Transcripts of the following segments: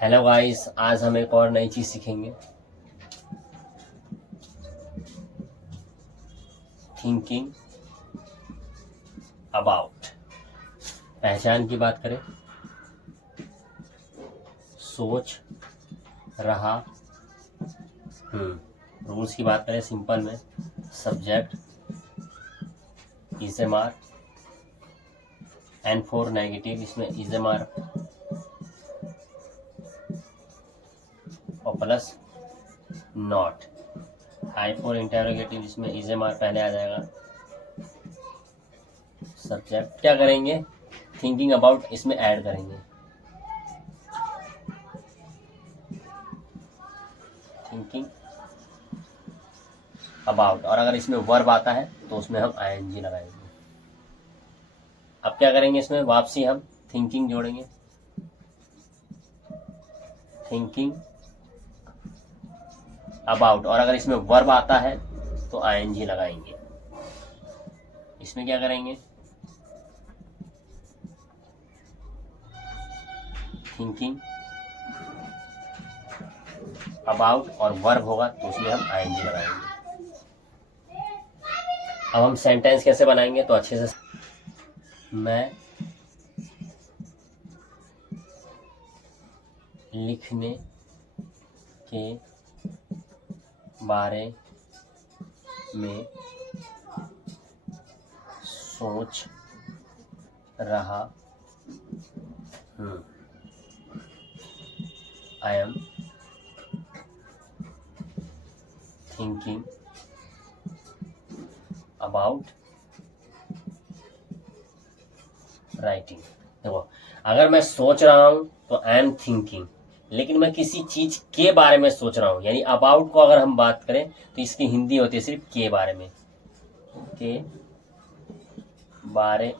Hello guys, आज हम एक और नई चीज़ सीखेंगे। Thinking about. पहचान की बात करें, सोच रहा रूल्स की बात करें सिंपल में, सब्जेक्ट इज ए मार, एन फॉर नेगेटिव, इसमें इज ए मार और plus not. I for interrogative, इसमें इज ए मार पहले आ जाएगा। सब्जेक्ट क्या करेंगे, थिंकिंग अबाउट इसमें ऐड करेंगे। थिंकिंग अबाउट, और अगर इसमें वर्ब आता है तो उसमें हम आईएनजी लगाएंगे। अब क्या करेंगे, इसमें वापसी हम थिंकिंग जोड़ेंगे। थिंकिंग अबाउट, और अगर इसमें वर्ब आता है तो आईएनजी लगाएंगे। इसमें क्या करेंगे, थिंकिंग अबाउट और वर्ब होगा तो उसमें हम आईएनजी लगाएंगे। अब हम सेंटेंस कैसे बनाएंगे, तो अच्छे से, मैं लिखने के बारे में सोच रहा हूँ। I am thinking about writing. देखो, अगर मैं सोच रहा हूं तो आई एम थिंकिंग, लेकिन मैं किसी चीज के बारे में सोच रहा हूं, यानी अबाउट को अगर हम बात करें तो इसकी हिंदी होती है सिर्फ के बारे में, के बारे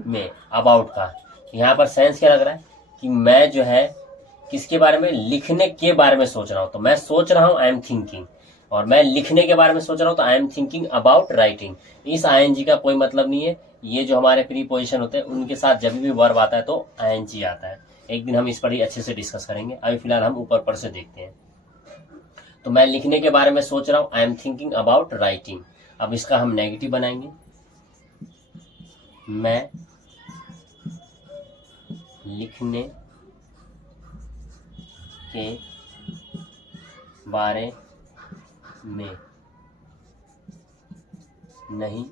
में अबाउट का। यहाँ पर सेंस क्या लग रहा है कि मैं जो है किसके बारे में, लिखने के बारे में सोच रहा हूं, तो मैं सोच रहा हूं आई एम थिंकिंग, और मैं लिखने के बारे में सोच रहा हूं तो आई एम थिंकिंग अबाउट राइटिंग। इस आईएनजी का कोई मतलब नहीं है, ये जो हमारे प्रीपोजिशन होते हैं उनके साथ जब भी वर्ब आता है तो आईएनजी आता है। एक दिन हम इस पर ही अच्छे से डिस्कस करेंगे, अभी फिलहाल हम ऊपर पर से देखते हैं। तो मैं लिखने के बारे में सोच रहा हूं, आई एम थिंकिंग अबाउट राइटिंग। अब इसका हम नेगेटिव बनाएंगे, मैं लिखने के बारे में नहीं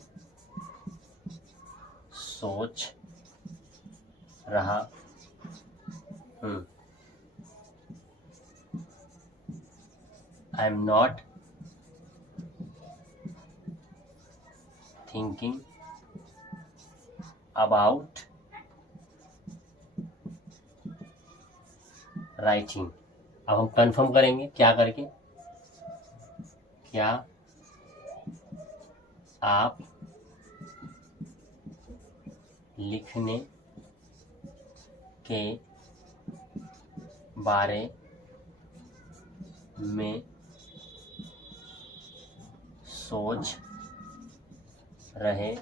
सोच रहा हूँ। I am not thinking about writing. अब हम कंफर्म करेंगे क्या करके, क्या आप लिखने के बारे में सोच रहे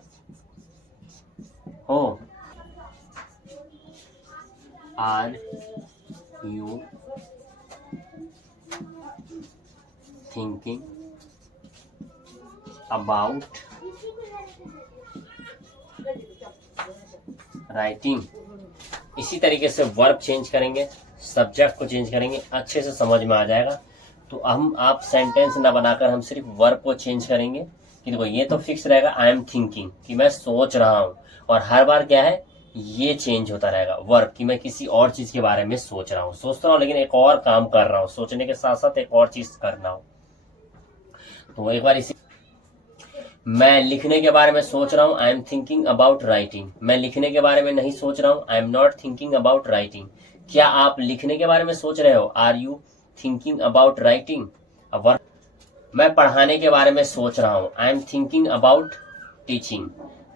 हो? Are you thinking about writing. इसी तरीके से वर्ब चेंज करेंगे, सब्जेक्ट को चेंज करेंगे, अच्छे से समझ में आ जाएगा। तो आप सेंटेंस ना बनाकर हम सिर्फ वर्ब को चेंज करेंगे कि देखो ये तो फिक्स रहेगा आई एम थिंकिंग कि मैं सोच रहा हूं, और हर बार क्या है ये चेंज होता रहेगा वर्ब कि मैं किसी और चीज के बारे में सोच रहा हूँ, सोचता हूँ लेकिन एक और काम कर रहा हूँ, सोचने के साथ साथ एक और चीज करना हो। तो एक बार इसी, मैं लिखने के बारे में सोच रहा हूँ, I am thinking about writing. मैं लिखने के बारे में नहीं सोच रहा हूँ, I am not thinking about writing. क्या आप लिखने के बारे में सोच रहे हो? Are you thinking about writing? अब मैं पढ़ाने के बारे में सोच रहा हूँ, I am thinking about teaching.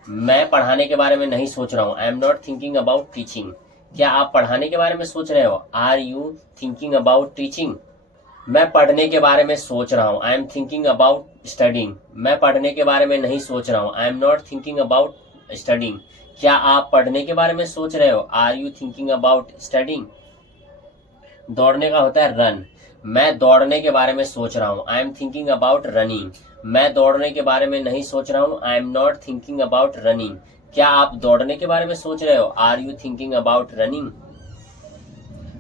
मैं पढ़ाने के बारे में नहीं सोच रहा हूँ, I am not thinking about teaching. क्या आप पढ़ाने के बारे में सोच रहे हो? Are you thinking about teaching? मैं पढ़ने के बारे में सोच रहा हूँ, I am thinking about studying. मैं पढ़ने के बारे में नहीं सोच रहा हूँ, I am not thinking about studying. क्या आप पढ़ने के बारे में सोच रहे हो? Are you thinking about studying? दौड़ने का होता है रन, मैं दौड़ने के बारे में सोच रहा हूँ, I am thinking about running. मैं दौड़ने के बारे में नहीं सोच रहा हूँ, I am not thinking about running. क्या आप दौड़ने के बारे में सोच रहे हो, are you thinking about running.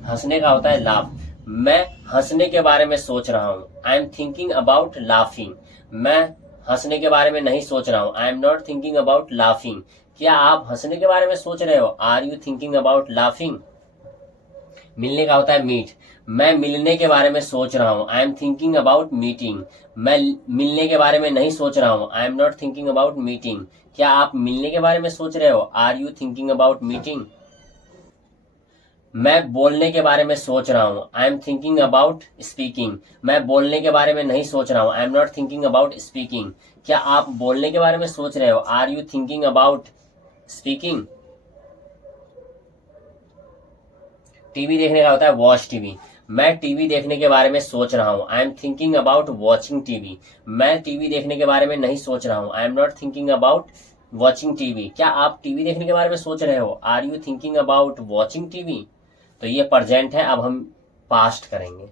हंसने का होता है लाफ, मैं हंसने के बारे में सोच रहा हूँ, I am thinking about laughing. मैं हंसने के बारे में नहीं सोच रहा हूँ, I am not thinking about laughing. क्या आप हंसने के बारे में सोच रहे हो, are you thinking about laughing. मिलने का होता है मीट, मैं मिलने के बारे में सोच रहा हूँ, I am thinking about meeting. मैं मिलने के बारे में नहीं सोच रहा हूँ, I am not thinking about meeting. क्या आप मिलने के बारे में सोच रहे हो, are you thinking about meeting. मैं बोलने के बारे में सोच रहा हूँ, I am thinking about speaking. मैं बोलने के बारे में नहीं सोच रहा हूँ, I am not thinking about speaking. क्या आप बोलने के बारे में सोच रहे हो, are you thinking about speaking. TV देखने का होता है वॉच टीवी, मैं टीवी देखने के बारे में सोच रहा हूँ, I am thinking about watching TV. मैं टीवी देखने के बारे में नहीं सोच रहा हूँ, I am not thinking about watching TV. क्या आप टीवी देखने के बारे में सोच रहे हो, are you thinking about watching TV. तो ये प्रेजेंट है, अब हम पास्ट करेंगे।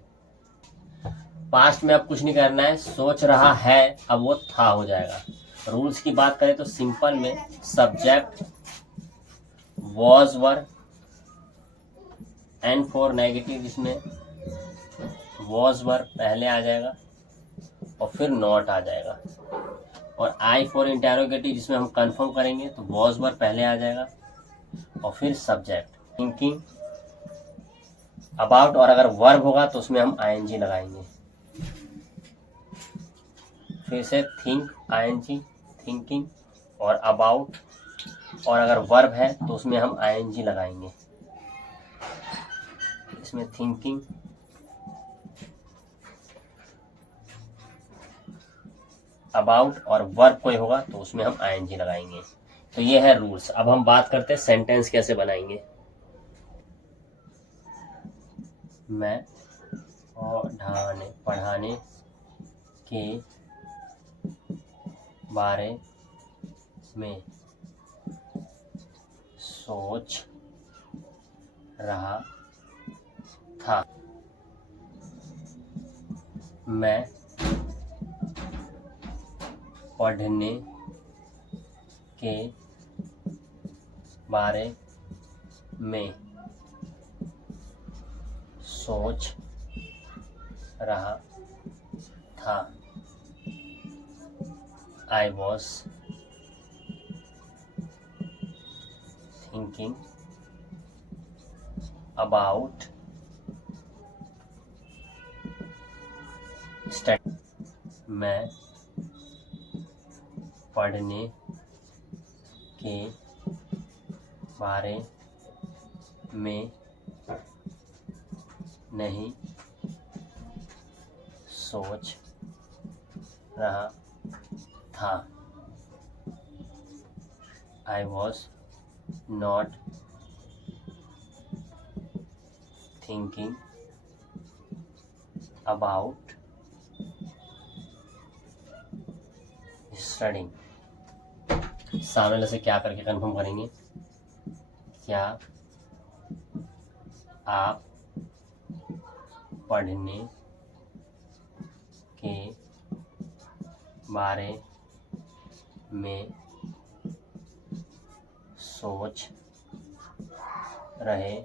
पास्ट में अब कुछ नहीं करना है, सोच रहा है अब वो था हो जाएगा। रूल्स की बात करें तो सिंपल में subject was were, and for negative इसमें वॉज वर पहले आ जाएगा और फिर नॉट आ जाएगा, और आई फॉर इंटेरोगेटिव जिसमें हम कंफर्म करेंगे तो वॉज वर पहले आ जाएगा और फिर सब्जेक्ट थिंकिंग अबाउट, और अगर वर्ब होगा तो उसमें हम आईएनजी लगाएंगे। फिर से थिंक आईएनजी, थिंकिंग और अबाउट, और अगर वर्ब है तो उसमें हम आईएनजी लगाएंगे। इसमें थिंकिंग अबाउट और वर्ब कोई होगा तो उसमें हम आईएनजी लगाएंगे। तो ये है रूल्स। अब हम बात करते हैं सेंटेंस कैसे बनाएंगे। मैं पढ़ाने के बारे में सोच रहा था। मैं पढ़ने के बारे में सोच रहा था। I was thinking about studying. मैं पढ़ने के बारे में नहीं सोच रहा था। I was not thinking about studying। सामने वाले से क्या करके कंफर्म करेंगे, क्या आप पढ़ने के बारे में सोच रहे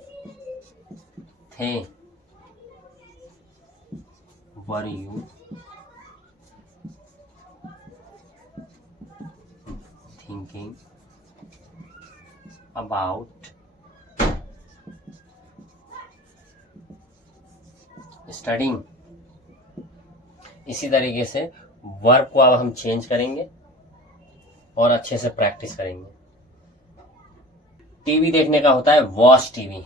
थे। Were you thinking about studying। इसी तरीके से वर्ब को अब हम चेंज करेंगे और अच्छे से प्रैक्टिस करेंगे। टीवी देखने का होता है वॉच टीवी,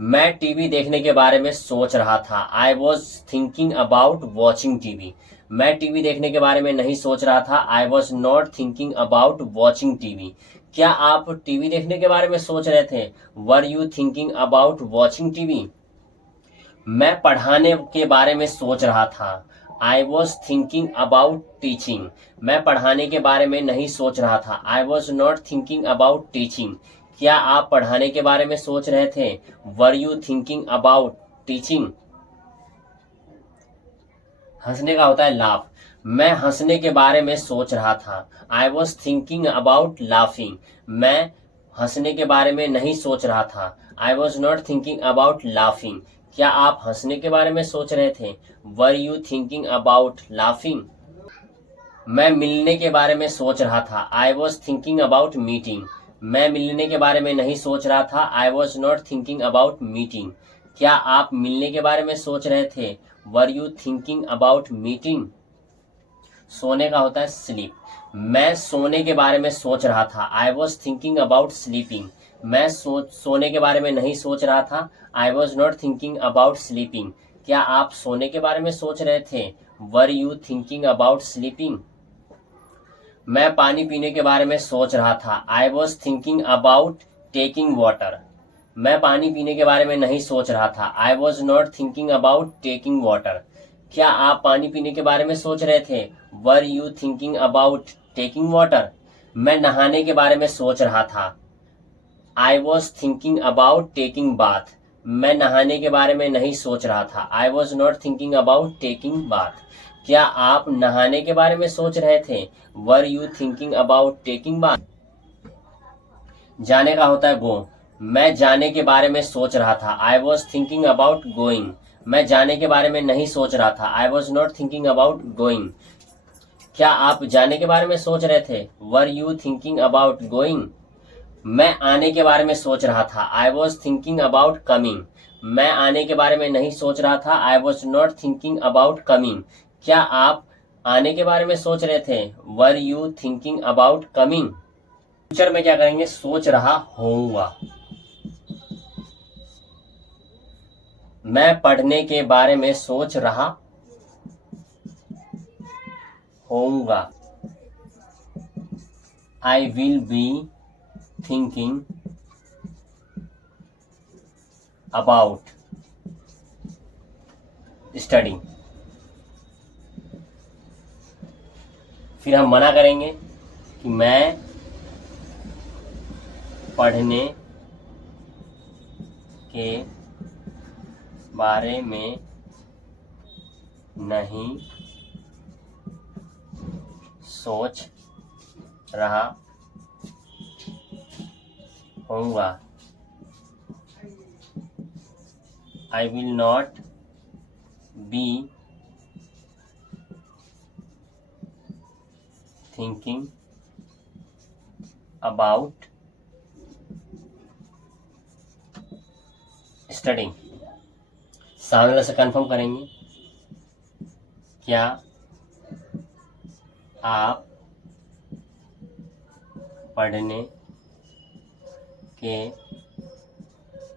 मैं टीवी देखने के बारे में सोच रहा था। I was thinking about watching TV. मैं टीवी देखने के बारे में नहीं सोच रहा था। I was not thinking about watching TV. क्या आप टीवी देखने के बारे में सोच रहे थे। Were you thinking about watching TV. मैं पढ़ाने के बारे में सोच रहा था। I was thinking about teaching. मैं पढ़ाने के बारे में नहीं सोच रहा था। I was not thinking about teaching. क्या आप पढ़ाने के बारे में सोच रहे थे। Were you thinking about teaching. हंसने का होता है लाफ। मैं हंसने के बारे में सोच रहा था। I was thinking about laughing. मैं हंसने के बारे में नहीं सोच रहा था। I was not thinking about laughing. क्या आप हंसने के बारे में सोच रहे थे? Were you thinking about laughing. मैं मिलने के बारे में सोच रहा था। I was thinking about meeting. मैं मिलने के बारे में नहीं सोच रहा था। I was not thinking about meeting. क्या आप मिलने के बारे में सोच रहे थे? Were you thinking about meeting. सोने का होता है स्लीप। मैं सोने के बारे में सोच रहा था। I was thinking about sleeping. मैं सोने के बारे में नहीं सोच रहा था। I was not thinking about sleeping. क्या आप सोने के बारे में सोच रहे थे? Were you thinking about sleeping. मैं पानी पीने के बारे में सोच रहा था। I was thinking about taking water. मैं पानी पीने के बारे में नहीं सोच रहा था। I was not thinking about taking water. क्या आप पानी पीने के बारे में सोच रहे थे? Were you thinking about taking water. मैं नहाने के बारे में सोच रहा था। I was thinking about taking bath. मैं नहाने के बारे में नहीं सोच रहा था। I was not thinking about taking bath. क्या आप नहाने के बारे में सोच रहे थे? Were you thinking about taking bath. जाने का होता है गो। मैं जाने के बारे में सोच रहा था। I was thinking about going. मैं जाने के बारे में नहीं सोच रहा था। I was not thinking about going. क्या आप जाने के बारे में सोच रहे थे? Were you thinking about going. मैं आने के बारे में सोच रहा था। I was thinking about coming. मैं आने के बारे में नहीं सोच रहा था। I was not thinking about coming. क्या आप आने के बारे में सोच रहे थे? Were you thinking about coming. Future में क्या करेंगे? सोच रहा होऊंगा। मैं पढ़ने के बारे में सोच रहा होऊंगा। I will be thinking about study. फिर हम मना करेंगे कि मैं पढ़ने के बारे में नहीं सोच रहा होऊंगा। I will not be thinking about studying. सामने वाले से कंफर्म करेंगे। क्या आप पढ़ने के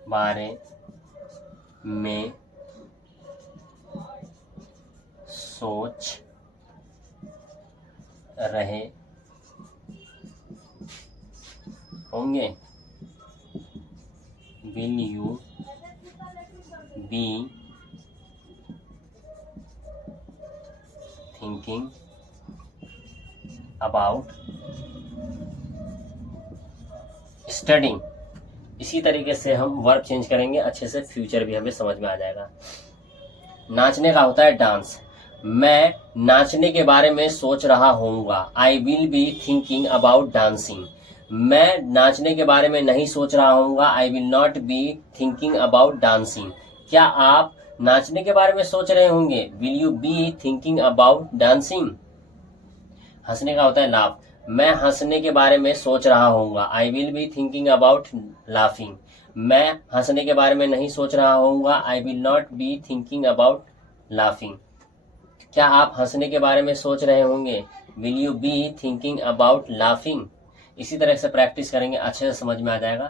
बारे में सोच रहे होंगे? Will you be thinking about studying. इसी तरीके से हम वर्ब चेंज करेंगे, अच्छे से फ्यूचर भी हमें समझ में आ जाएगा। नाचने का होता है डांस। मैं नाचने के बारे में सोच रहा होऊंगा। I will be thinking about dancing. मैं नाचने के बारे में नहीं सोच रहा होऊंगा। I will not be thinking about dancing. क्या आप नाचने के बारे में सोच रहे होंगे? Will you be thinking about dancing. हंसने का होता है लाफ। मैं हंसने के बारे में सोच रहा होऊंगा। I will be thinking about laughing. मैं हंसने के बारे में नहीं सोच रहा होऊंगा। I will not be thinking about laughing. क्या आप हंसने के बारे में सोच रहे होंगे? Will you be thinking about laughing. इसी तरह से प्रैक्टिस करेंगे, अच्छे से समझ में आ जाएगा।